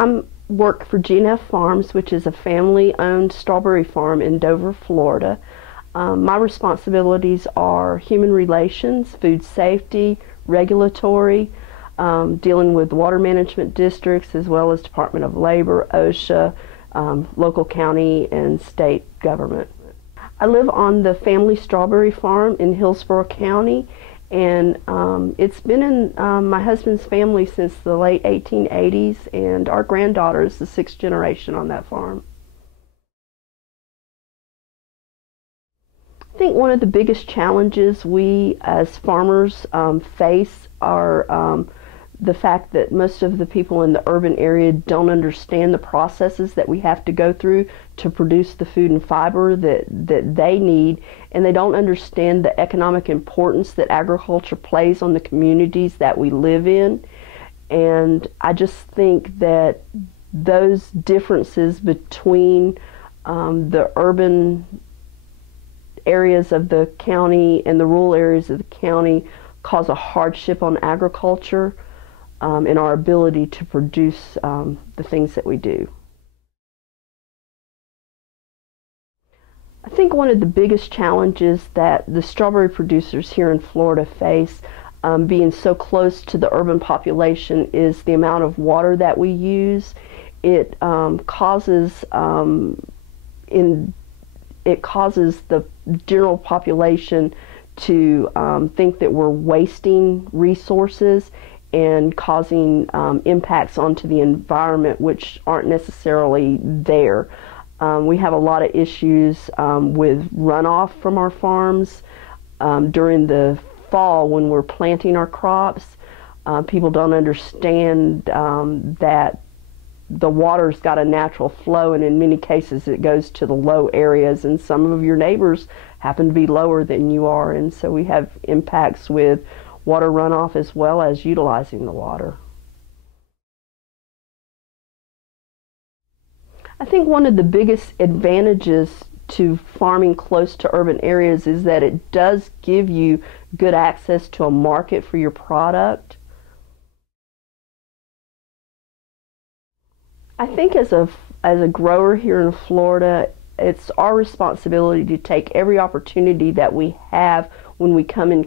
I work for G&F Farms, which is a family-owned strawberry farm in Dover, Florida. My responsibilities are human relations, food safety, regulatory, dealing with water management districts as well as Department of Labor, OSHA, local county and state government. I live on the family strawberry farm in Hillsborough County, and it's been in my husband's family since the late 1880s, and our granddaughter is the 6th generation on that farm. I think one of the biggest challenges we as farmers face are the fact that most of the people in the urban area don't understand the processes that we have to go through to produce the food and fiber that they need, and they don't understand the economic importance that agriculture plays on the communities that we live in. And I just think that those differences between the urban areas of the county and the rural areas of the county cause a hardship on agriculture and our ability to produce the things that we do. I think one of the biggest challenges that the strawberry producers here in Florida face, being so close to the urban population, is the amount of water that we use. It causes the general population to think that we're wasting resources and causing impacts onto the environment which aren't necessarily there. We have a lot of issues with runoff from our farms during the fall when we're planting our crops. People don't understand that the water's got a natural flow, and in many cases it goes to the low areas, and some of your neighbors happen to be lower than you are, and so we have impacts with water runoff as well as utilizing the water. I think one of the biggest advantages to farming close to urban areas is that it does give you good access to a market for your product. I think as a grower here in Florida, it's our responsibility to take every opportunity that we have when we come in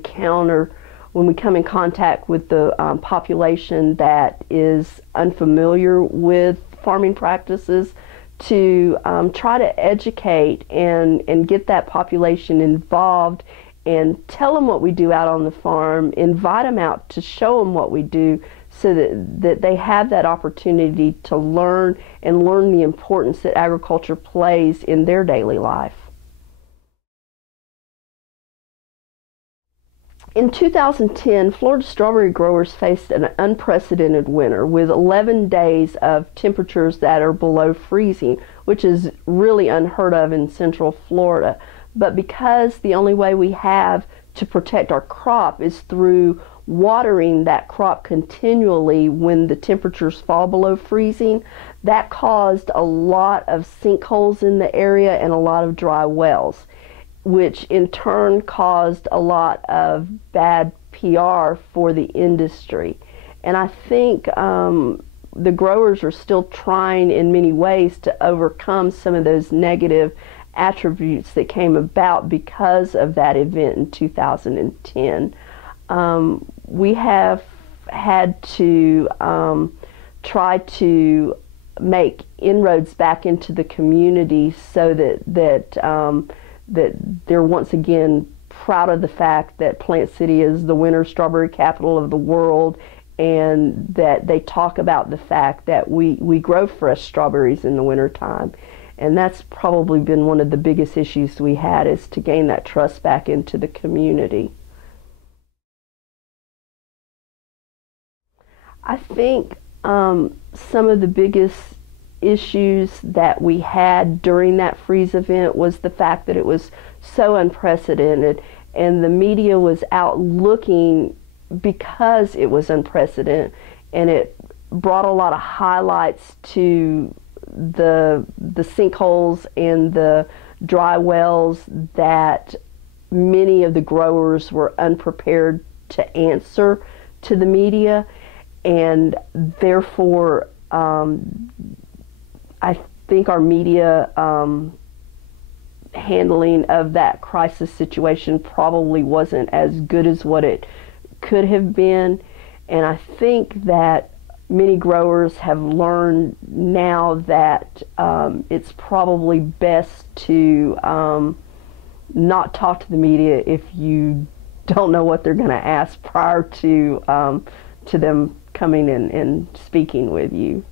contact with the population that is unfamiliar with farming practices, to try to educate and get that population involved and tell them what we do out on the farm, invite them out to show them what we do, so that they have that opportunity to learn the importance that agriculture plays in their daily life. In 2010, Florida strawberry growers faced an unprecedented winter with 11 days of temperatures that are below freezing, which is really unheard of in Central Florida. But because the only way we have to protect our crop is through watering that crop continually when the temperatures fall below freezing, that caused a lot of sinkholes in the area and a lot of dry wells, which in turn caused a lot of bad PR for the industry. And I think the growers are still trying in many ways to overcome some of those negative attributes that came about because of that event in 2010. We have had to try to make inroads back into the community so that they're once again proud of the fact that Plant City is the winter strawberry capital of the world, and that they talk about the fact that we grow fresh strawberries in the wintertime. And that's probably been one of the biggest issues we had, is to gain that trust back into the community. I think some of the biggest issues that we had during that freeze event was the fact that it was so unprecedented, and the media was out looking because it was unprecedented, and it brought a lot of highlights to the sinkholes and the dry wells that many of the growers were unprepared to answer to the media, and therefore I think our media handling of that crisis situation probably wasn't as good as what it could have been, and I think that many growers have learned now that it's probably best to not talk to the media if you don't know what they're going to ask prior to them coming in and speaking with you.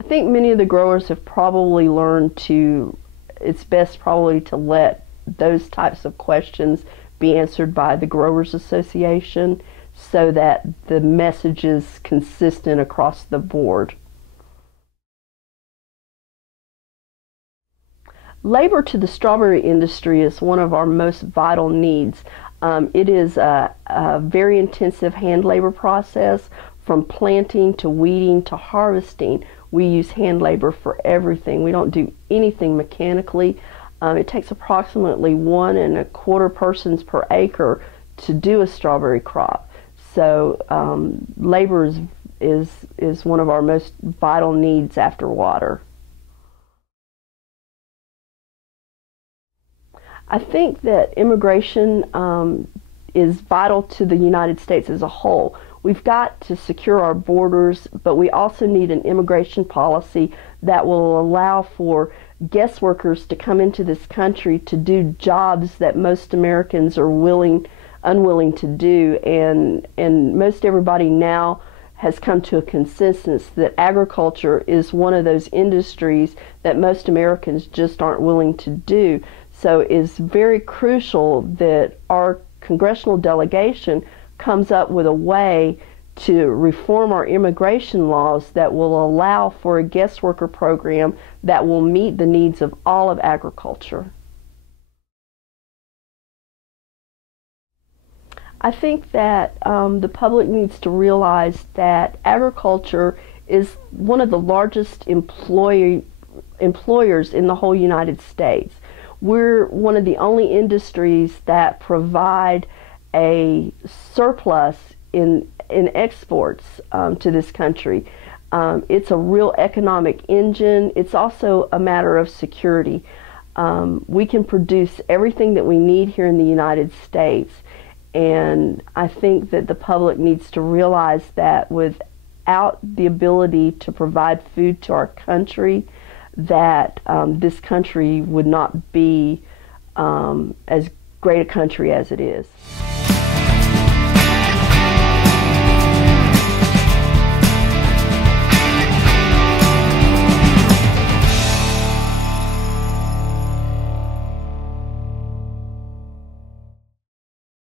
I think many of the growers have probably learned it's best probably to let those types of questions be answered by the Growers Association so that the message is consistent across the board. Labor to the strawberry industry is one of our most vital needs. It is a very intensive hand labor process. From planting to weeding to harvesting, we use hand labor for everything. We don't do anything mechanically. It takes approximately 1 1/4 persons per acre to do a strawberry crop. So labor is one of our most vital needs after water. I think that immigration is vital to the United States as a whole. We've got to secure our borders, but we also need an immigration policy that will allow for guest workers to come into this country to do jobs that most Americans are unwilling to do, and most everybody now has come to a consensus that agriculture is one of those industries that most Americans just aren't willing to do. So it's very crucial that our congressional delegation comes up with a way to reform our immigration laws that will allow for a guest worker program that will meet the needs of all of agriculture. I think that the public needs to realize that agriculture is one of the largest employers in the whole United States. We're one of the only industries that provide a surplus in exports to this country. It's a real economic engine. It's also a matter of security. We can produce everything that we need here in the United States, and I think that the public needs to realize that without the ability to provide food to our country, that this country would not be as great a country as it is.